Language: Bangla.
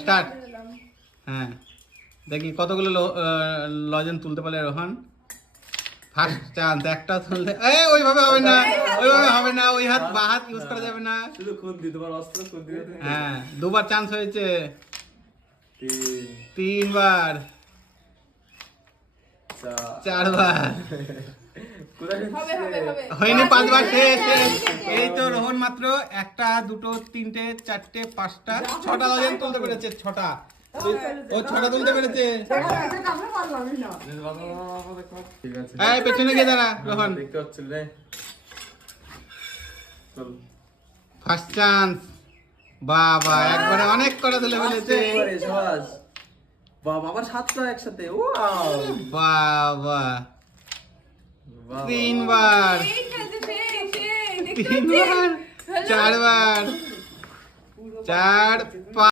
স্টার্ট। হ্যাঁ, দেখি কতগুলো লজেন তুলতে পারলে রোহন। ফার্স্ট চান্স, একটা তুলতে, ওইভাবে হবে না, ওইভাবে হবে না, ওই হাত বা হাত ইউজ করা যাবে না। শুধু খুন দি, তোমার অস্ত্র খুন দিলে তুমি। হ্যাঁ, দুবার চান্স হয়েছে, 3 3বার, 4 4বার, কোথায় হয়নি, 5বার, শেষ শেষ। এই তো রোহন মাত্র 1টা 2টো 3টে 4টে 5টা 6টা লজেন তুলতে পেরেছে, 6টা। ও 6টা তুলতে পেরেছে। ঠিক আছে, এই পেছনে গিয়ে দাঁড়া রোহন। দেখতে পাচ্ছিল রে। চল ফার্স্ট চান্স। বাবা, একবারে অনেক করে তুলে ফেলেছে। এবারে সবাস। বাবা, আবার 7টা একসাথে। ওয়াও, বাবা, বাবা। 3বার, 3বার, 4বার, 4, 5।